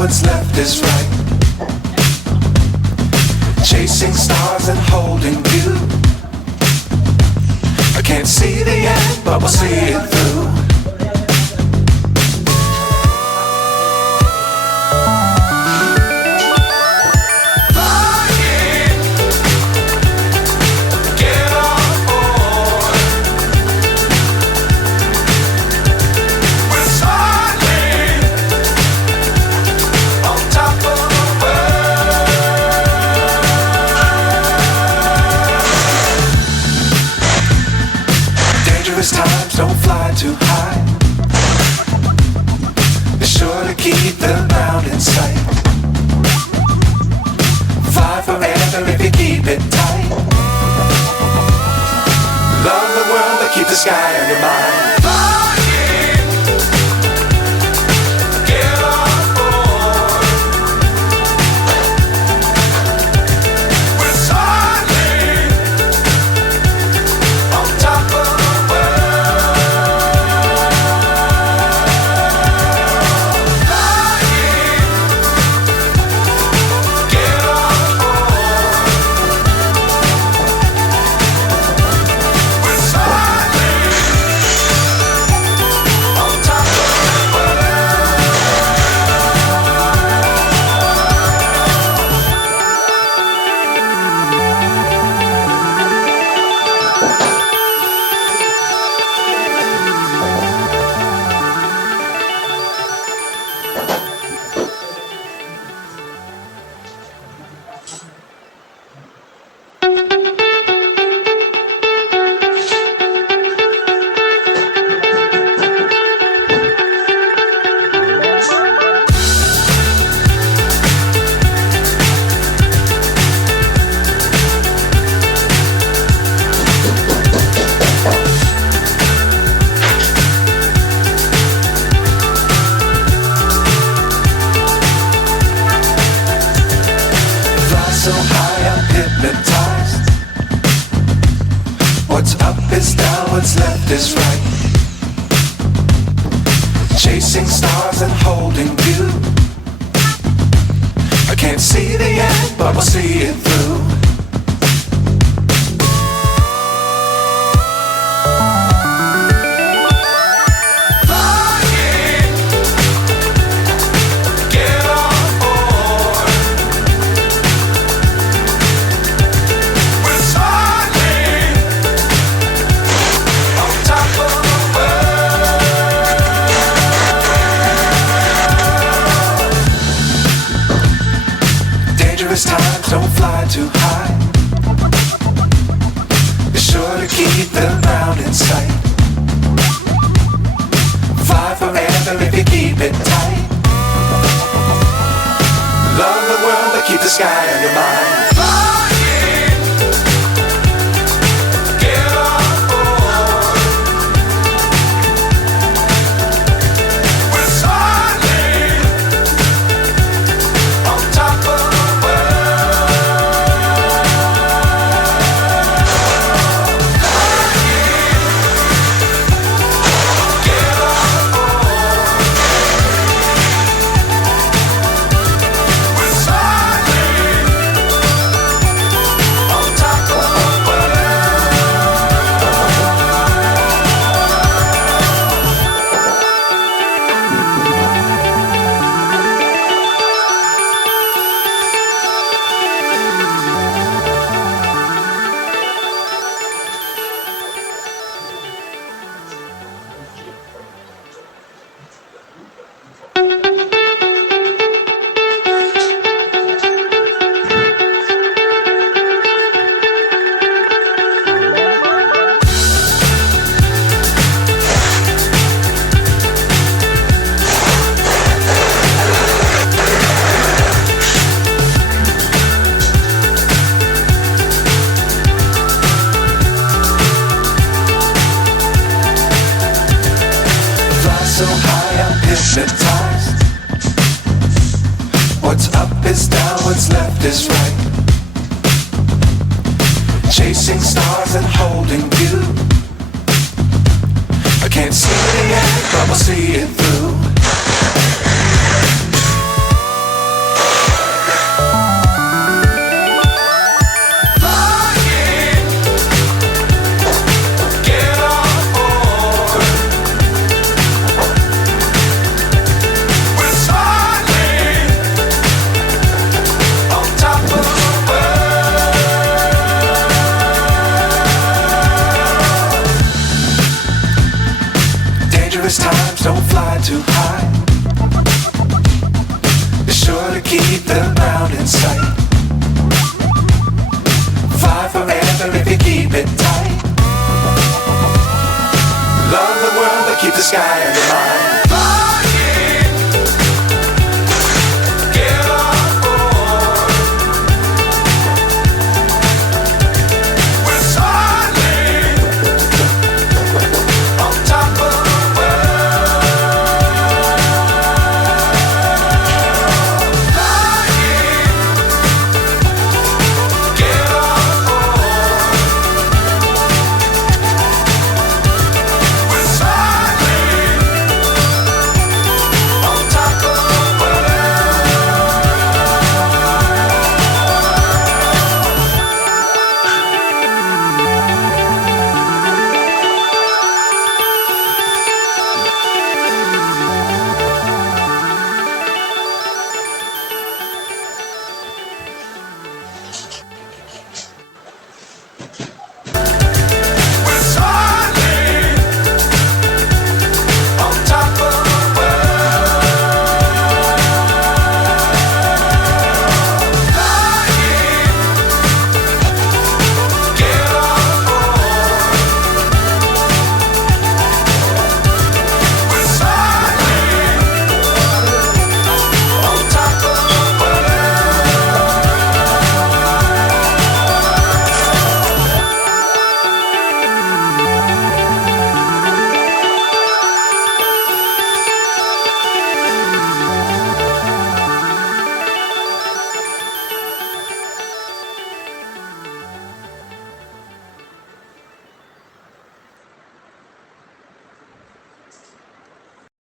what's left is right. Chasing stars and holding you. I can't see the end, but we'll see it through. Times don't fly too high. Be sure to keep the ground in sight. Fly forever if you keep it tight. Love the world but keep the sky on your mind. So high I'm hypnotized. What's up is down, what's left is right. Chasing stars and holding you. I can't see the end, but we'll see it through. Times don't fly too high. Be sure to keep the ground in sight. Fly forever if you keep it tight. Love the world but keep the sky on your mind. So high I'm hypnotized. What's up is down, what's left is right. Chasing stars and holding you. I can't see the end, but we'll see it through. don't fly too high. Be sure to keep the ground in sight. Fly forever if you keep it tight. Love the world but keep the sky on your mind.